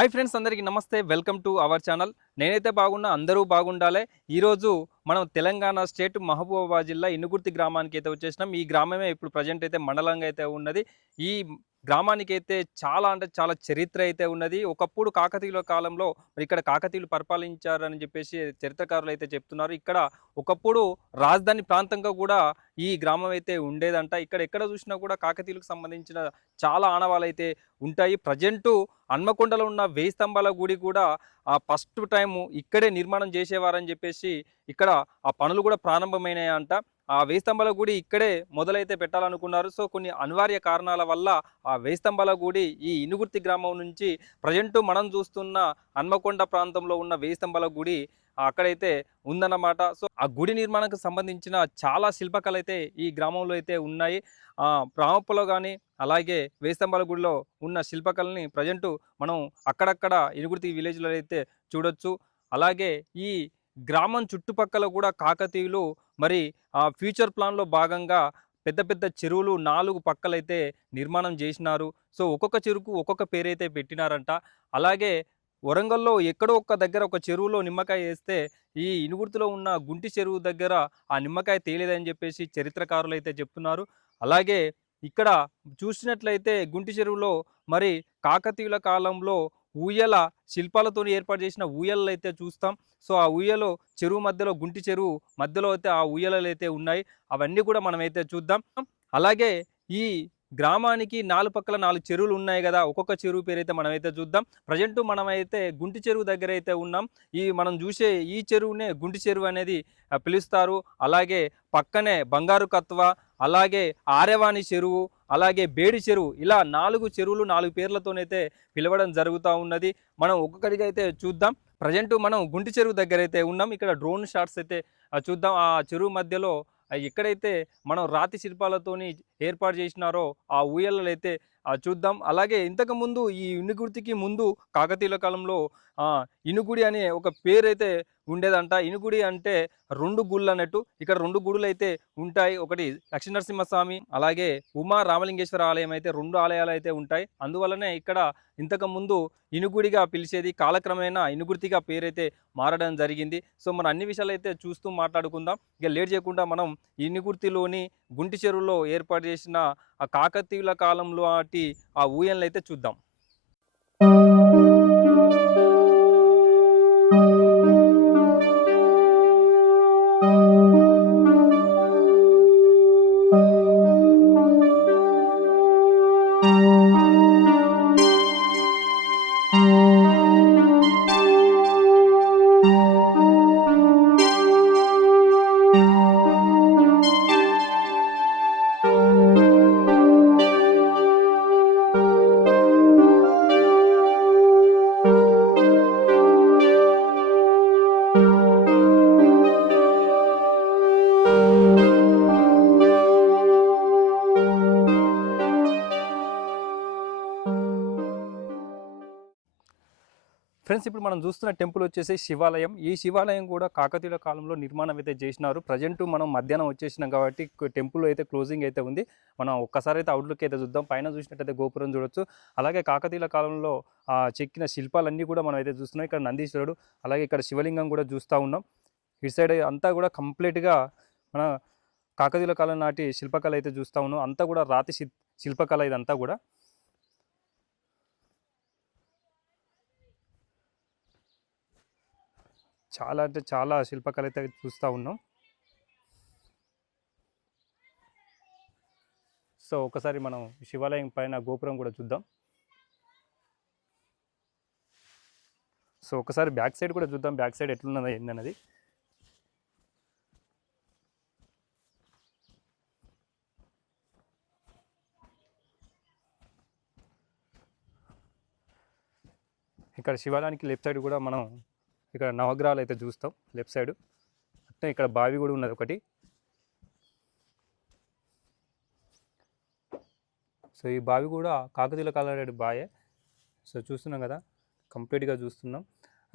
Hi friends అందరికీ నమస్తే welcome to our channel. నేనైతే బాగున్నా అందరూ బాగుండాలి. ఈరోజు మనం తెలంగాణ స్టేట్ మహబూబాబాద్ జిల్లా ఇనుగుర్తి గ్రామానికి అయితే వచ్చేసినాం. ఈ గ్రామమే ఇప్పుడు ప్రజెంట్ అయితే మండలంగా అయితే ఉన్నది. ఈ గ్రామానికి అయితే చాలా అంటే చాలా చరిత్ర అయితే ఉన్నది. ఒకప్పుడు కాకతీయుల కాలంలో మరి ఇక్కడ కాకతీయులు పరిపాలించారని చెప్పేసి చరిత్రకారులు అయితే చెప్తున్నారు. ఇక్కడ ఒకప్పుడు రాజధాని ప్రాంతంగా కూడా ఈ గ్రామం అయితే ఉండేదంట. ఇక్కడ ఎక్కడ చూసినా కూడా కాకతీయులకు సంబంధించిన చాలా ఆనవాళ్ళు అయితే ఉంటాయి. ప్రజెంటు హన్మకొండలో ఉన్న వేయి స్తంభాల గుడి కూడా ఆ ఫస్ట్ టైము ఇక్కడే నిర్మాణం చేసేవారని చెప్పేసి ఇక్కడ ఆ పనులు కూడా ప్రారంభమైనాయి అంట ఆ వేయి స్తంభాల గుడి ఇక్కడే మొదలైతే పెట్టాలనుకున్నారు. సో కొన్ని అనివార్య కారణాల వల్ల ఆ వేయి స్తంభాల గుడి ఈ ఇనుగుర్తి గ్రామం నుంచి ప్రజెంట్ మనం చూస్తున్న హన్మకొండ ప్రాంతంలో ఉన్న వేయి స్తంభాల గుడి అక్కడైతే ఉందన్నమాట. సో ఆ గుడి నిర్మాణానికి సంబంధించిన చాలా శిల్పకళ అయితే ఈ గ్రామంలో అయితే ఉన్నాయి. రామప్పలో కానీ అలాగే వేస్తంబాల గుడిలో ఉన్న శిల్పకళని ప్రజెంట్ మనం అక్కడక్కడ ఇనుగుర్తి విలేజ్లో అయితే చూడొచ్చు. అలాగే ఈ గ్రామం చుట్టుపక్కల కూడా కాకతీయులు మరి ఆ ఫ్యూచర్ ప్లాన్లో భాగంగా పెద్ద పెద్ద చెరువులు నాలుగు పక్కలైతే నిర్మాణం చేసినారు. సో ఒక్కొక్క చెరువుకు ఒక్కొక్క పేరైతే పెట్టినారంట. అలాగే వరంగల్లో ఎక్కడో ఒక్క దగ్గర ఒక చెరువులో నిమ్మకాయ వేస్తే ఈ ఇనుగుర్తిలో ఉన్న గుంటి చెరువు దగ్గర ఆ నిమ్మకాయ తేలేదని చెప్పేసి చరిత్రకారులు అయితే చెప్తున్నారు. అలాగే ఇక్కడ చూసినట్లయితే గుంటి చెరువులో మరి కాకతీయుల కాలంలో ఊయల శిల్పాలతో ఏర్పాటు చేసిన ఊయలలు అయితే చూస్తాం. సో ఆ ఊయలో చెరువు మధ్యలో గుంటి చెరువు మధ్యలో అయితే ఆ ఊయలలు అయితే ఉన్నాయి. అవన్నీ కూడా మనం అయితే చూద్దాం. అలాగే ఈ గ్రామానికి నాలుగు పక్కల నాలుగు చెరువులు ఉన్నాయి కదా ఒక్కొక్క చెరువు పేరు అయితే మనమైతే చూద్దాం. ప్రజెంట్ మనమైతే గుంటి చెరువు దగ్గర అయితే ఉన్నాం. ఈ మనం చూసే ఈ చెరువునే గుంటి చెరువు అనేది పిలుస్తారు. అలాగే పక్కనే బంగారు కత్వ అలాగే ఆర్యవాణి చెరువు అలాగే బేడి చెరువు ఇలా నాలుగు చెరువులు నాలుగు పేర్లతోనైతే పిలవడం జరుగుతూ ఉన్నది. మనం ఒక్కొక్కటిగా అయితే చూద్దాం. ప్రజెంట్ మనం గుంటి చెరువు దగ్గర అయితే ఉన్నాం. ఇక్కడ డ్రోన్ షాట్స్ అయితే చూద్దాం. ఆ చెరువు మధ్యలో ఎక్కడైతే మనం రాతి శిల్పాలతోని ఏర్పాటు చేసినారో ఆ ఊయలలు అయితే ఆ, చూద్దాం. అలాగే ఇంతకు ముందు ఈ ఇనుగుడికి ముందు కాకతీయుల కాలంలో ఇనుగుడి అనే ఒక పేరు అయితే ఉండేదంట. ఇనుగుడి అంటే రెండు గుళ్ళు అన్నట్టు ఇక్కడ రెండు గుడులు అయితే ఉంటాయి. ఒకటి లక్ష్మీనరసింహస్వామి అలాగే ఉమా రామలింగేశ్వర ఆలయం అయితే రెండు ఆలయాలు అయితే ఉంటాయి. అందువల్లనే ఇక్కడ ఇంతకు ముందు ఇనుగుడిగా పిలిచేది కాలక్రమేణా ఇనుగుర్తిగా పేరైతే మారడం జరిగింది. సో మనం అన్ని విషయాలు అయితే చూస్తూ మాట్లాడుకుందాం. ఇక లేట్ చేయకుండా మనం ఇనుగుర్తిలోని గుంటి చెరువులో ఏర్పాటు చేసిన ఆ కాకతీయుల కాలంలో నాటి ఆ ఊయన్లు అయితే చూద్దాం. ఫ్రెండ్స్ ఇప్పుడు మనం చూస్తున్న టెంపుల్ వచ్చేసి శివాలయం. ఈ శివాలయం కూడా కాకతీయుల కాలంలో నిర్మాణం అయితే చేసినారు. ప్రజెంట్ మనం మధ్యాహ్నం వచ్చేసినాం కాబట్టి టెంపుల్ అయితే క్లోజింగ్ అయితే ఉంది. మనం ఒక్కసారి అయితే అవుట్లుక్ అయితే చూద్దాం. పైన చూసినట్టయితే గోపురం చూడొచ్చు. అలాగే కాకతీయుల కాలంలో చెక్కిన శిల్పాలన్నీ కూడా మనం అయితే చూస్తున్నాం. ఇక్కడ నందీశ్వరుడు అలాగే ఇక్కడ శివలింగం కూడా చూస్తూ ఉన్నాం. ఇటు సైడ్ అంతా కూడా కంప్లీట్గా మన కాకతీయుల కాలం నాటి శిల్పకళ అయితే చూస్తూ ఉన్నాం. అంతా కూడా రాతి శిల్పకళ ఇదంతా కూడా. చాలా అంటే చాలా శిల్పకళ అయితే చూస్తూ ఉన్నాం. సో ఒకసారి మనం శివాలయం పైన గోపురం కూడా చూద్దాం. సో ఒకసారి బ్యాక్ సైడ్ కూడా చూద్దాం. బ్యాక్ సైడ్ ఎట్లున్నది ఏందన్నది. ఇక్కడ శివాలయానికి లెఫ్ట్ సైడ్ కూడా మనం ఇక్కడ నవగ్రహాలు అయితే చూస్తాం లెఫ్ట్ సైడ్. అంటే ఇక్కడ బావి కూడా ఉన్నది ఒకటి. సో ఈ బావి కూడా కాకతీయుల కాలనాడు బాయే. సో చూస్తున్నాం కదా కంప్లీట్గా చూస్తున్నాం.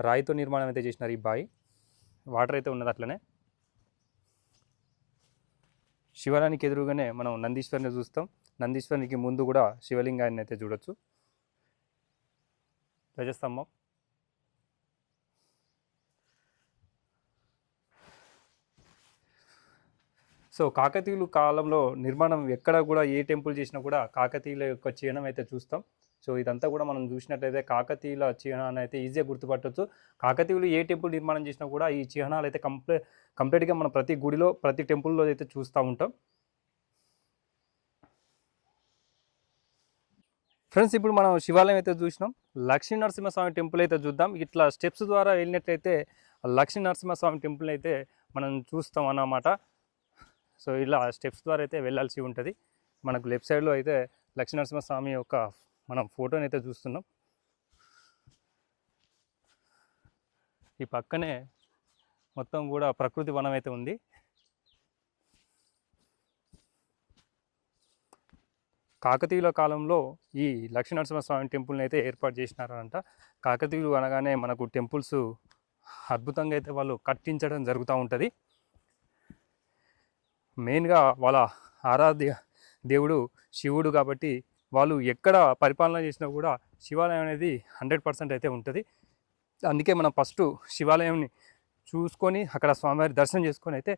రాయితో నిర్మాణం అయితే చేసినారు ఈ బావి వాటర్ అయితే ఉన్నది అట్లనే. శివరానికి ఎదురుగానే మనం నందీశ్వరిని చూస్తాం. నందీశ్వరునికి ముందు కూడా శివలింగాన్ని అయితే చూడొచ్చు. ధ్వజస్తంభం. సో కాకతీయులు కాలంలో నిర్మాణం ఎక్కడ కూడా ఏ టెంపుల్ చేసినా కూడా కాకతీయుల యొక్క చిహ్నం అయితే చూస్తాం. సో ఇదంతా కూడా మనం చూసినట్లయితే కాకతీయుల చిహ్నాన్ని అయితే ఈజీగా గుర్తుపట్టవచ్చు కాకతీయులు ఏ టెంపుల్ నిర్మాణం చేసినా కూడా ఈ చిహ్నాలు అయితే కంప్లీ కంప్లీట్గా మనం ప్రతి గుడిలో ప్రతి టెంపుల్లో అయితే చూస్తూ ఉంటాం. ఫ్రెండ్స్ ఇప్పుడు మనం శివాలయం అయితే చూసినాం. లక్ష్మీ నరసింహస్వామి టెంపుల్ అయితే చూద్దాం. ఇట్లా స్టెప్స్ ద్వారా వెళ్ళినట్లయితే లక్ష్మీ నరసింహస్వామి టెంపుల్ అయితే మనం చూస్తాం అన్నమాట. సో ఇలా స్టెప్స్ ద్వారా అయితే వెళ్ళాల్సి ఉంటుంది. మనకు లెఫ్ట్ సైడ్లో అయితే లక్ష్మీనరసింహస్వామి యొక్క మనం ఫోటోని అయితే చూస్తున్నాం. ఈ పక్కనే మొత్తం కూడా ప్రకృతి వనం అయితే ఉంది. కాకతీయుల కాలంలో ఈ లక్ష్మీనరసింహస్వామి టెంపుల్ని అయితే ఏర్పాటు చేసినారంట కాకతీయులు అనగానే మనకు టెంపుల్స్ అద్భుతంగా అయితే వాళ్ళు కట్టించడం జరుగుతూ ఉంటుంది. మెయిన్గా వాళ్ళ ఆరాధ్య దేవుడు శివుడు కాబట్టి వాళ్ళు ఎక్కడ పరిపాలన చేసినా కూడా శివాలయం అనేది హండ్రెడ్ పర్సెంట్ అయితే ఉంటుంది. అందుకే మనం ఫస్ట్ శివాలయంని చూసుకొని అక్కడ స్వామివారి దర్శనం చేసుకొని అయితే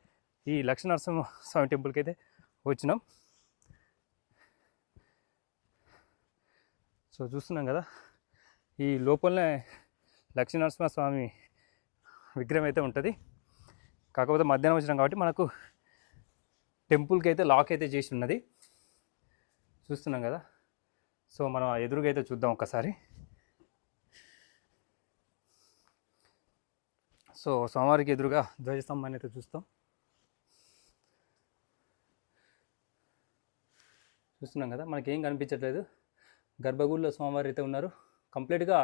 ఈ లక్ష్మీనరసింహ స్వామి టెంపుల్కి అయితే వచ్చినాం. సో చూస్తున్నాం కదా ఈ లోపలనే లక్ష్మీనరసింహ స్వామి విగ్రహం అయితే ఉంటుంది. కాకపోతే మధ్యాహ్నం వచ్చినాం కాబట్టి మనకు టెంపుల్కి అయితే లాక్ అయితే చేసి ఉన్నది చూస్తున్నాం కదా. సో మనం ఎదురుగా అయితే చూద్దాం ఒకసారి సో స్వామివారికి ఎదురుగా ధ్వజస్తంభాన్ని అయితే చూస్తాం. చూస్తున్నాం కదా. మనకేం కనిపించట్లేదు. గర్భగుడిలో స్వామివారి అయితే ఉన్నారు. కంప్లీట్గా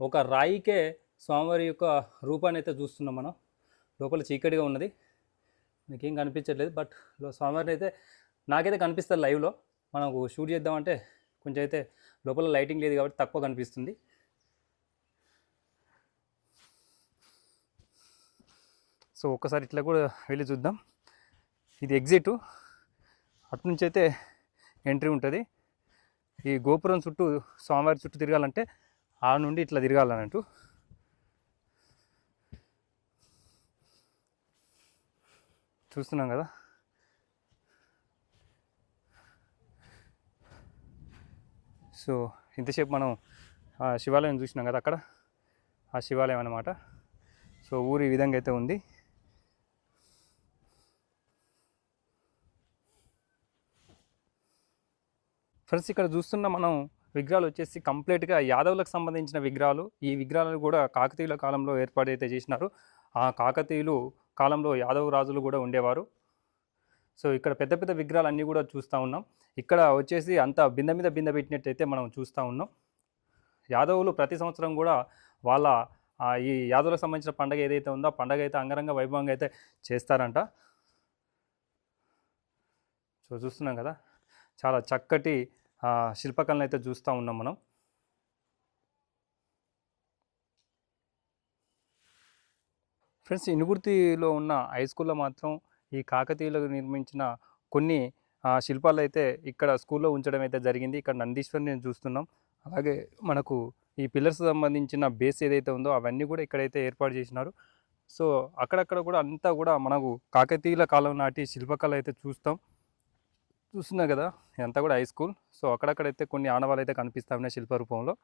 ఒక రాయికే స్వామివారి యొక్క రూపాన్ని అయితే చూస్తున్నాం మనం. లోపల చీకటిగా ఉన్నది. నీకేం కనిపించట్లేదు. బట్ లో- స్వామివారిని అయితే నాకైతే కనిపిస్తుంది లైవ్లో. మనకు షూట్ చేద్దామంటే కొంచెం అయితే లోపల లైటింగ్ లేదు కాబట్టి తక్కువ కనిపిస్తుంది. సో ఒక్కసారి ఇట్లా కూడా వెళ్ళి చూద్దాం. ఇది ఎగ్జిట్. అటు నుంచి అయితే ఎంట్రీ ఉంటుంది. ఈ గోపురం చుట్టూ స్వామివారి చుట్టూ తిరగాలంటే ఆ నుండి ఇట్లా తిరగాలన్నట్టు. చూస్తున్నాం కదా. సో ఇంతసేపు మనం ఆ శివాలయం చూసినాం కదా అక్కడ. ఆ శివాలయం అన్నమాట. సో ఊరు ఈ విధంగా అయితే ఉంది. ఫ్రెండ్స్ ఇక్కడ చూస్తున్న మనం విగ్రహాలు వచ్చేసి కంప్లీట్గా యాదవులకు సంబంధించిన విగ్రహాలు. ఈ విగ్రహాలు కూడా కాకతీయుల కాలంలో ఏర్పాటైతే చేసినారు. ఆ కాకతీయులు కాలంలో యాదవ రాజులు కూడా ఉండేవారు. సో ఇక్కడ పెద్ద పెద్ద విగ్రహాలు అన్నీ కూడా చూస్తూ ఉన్నాం. ఇక్కడ వచ్చేసి అంత బింద మీద బింద పెట్టినట్టయితే మనం చూస్తూ ఉన్నాం. యాదవులు ప్రతి సంవత్సరం కూడా వాళ్ళ ఈ యాదవులకు సంబంధించిన పండగ ఏదైతే ఉందో ఆ పండగ అయితే అంగరంగ వైభవంగా అయితే చేస్తారంట. సో చూస్తున్నాం కదా. చాలా చక్కటి శిల్పకళను అయితే చూస్తూ ఉన్నాం మనం. ఫ్రెండ్స్ ఇనుగుర్తిలో ఉన్న హై స్కూల్లో మాత్రం ఈ కాకతీయులకు నిర్మించిన కొన్ని శిల్పాలు అయితే ఇక్కడ స్కూల్లో ఉంచడం అయితే జరిగింది. ఇక్కడ నందీశ్వరిని చూస్తున్నాం. అలాగే మనకు ఈ పిల్లర్స్ సంబంధించిన బేస్ ఏదైతే ఉందో అవన్నీ కూడా ఇక్కడైతే ఏర్పాటు చేసినారు. సో అక్కడక్కడ కూడా అంతా కూడా మనకు కాకతీయుల కాలం నాటి శిల్పకళ అయితే చూస్తాం. చూస్తున్నా కదా ఇదంతా కూడా హై స్కూల్. సో అక్కడక్కడైతే కొన్ని ఆనవాళ్ళు అయితే కనిపిస్తా ఉన్నాయి శిల్ప రూపంలో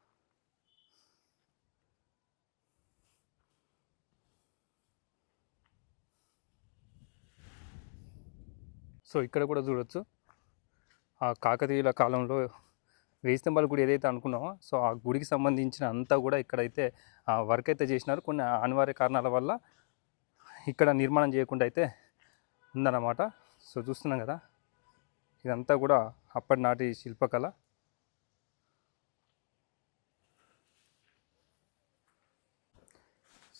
సో ఇక్కడ కూడా చూడొచ్చు. ఆ కాకతీయుల కాలంలో వేయి గుడి ఏదైతే అనుకున్నామో సో ఆ గుడికి సంబంధించిన అంతా కూడా ఇక్కడైతే ఆ వర్క్ అయితే చేసినారు. కొన్ని అనివార్య కారణాల వల్ల ఇక్కడ నిర్మాణం చేయకుండా అయితే ఉందన్నమాట. సో చూస్తున్నాం కదా ఇదంతా కూడా అప్పటి నాటి శిల్పకళ.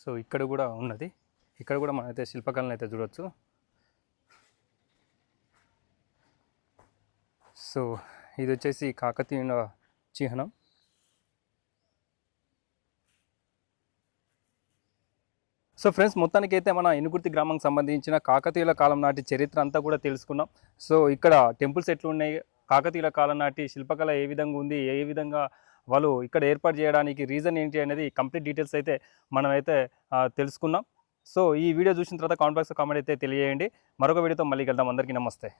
సో ఇక్కడ కూడా ఉన్నది. ఇక్కడ కూడా మనమైతే శిల్పకళను అయితే చూడొచ్చు. సో ఇది వచ్చేసి కాకతీయుల చిహ్నం. సో ఫ్రెండ్స్ మొత్తానికి అయితే మన ఇనుగుర్తి గ్రామానికి సంబంధించిన కాకతీయుల కాలం నాటి చరిత్ర అంతా కూడా తెలుసుకున్నాం. సో ఇక్కడ టెంపుల్స్ ఎట్లున్నాయి కాకతీయుల కాలం నాటి శిల్పకళ ఏ విధంగా ఉంది? ఏ విధంగా వాళ్ళు ఇక్కడ ఏర్పాటు చేయడానికి రీజన్ ఏంటి అనేది కంప్లీట్ డీటెయిల్స్ అయితే మనమైతే తెలుసుకున్నాం. సో ఈ వీడియో చూసిన తర్వాత కాంప్లెక్స్ కామెంట్ అయితే తెలియజేయండి. మరొక వీడియోతో మళ్ళీ కలుద్దాం. అందరికీ నమస్తే.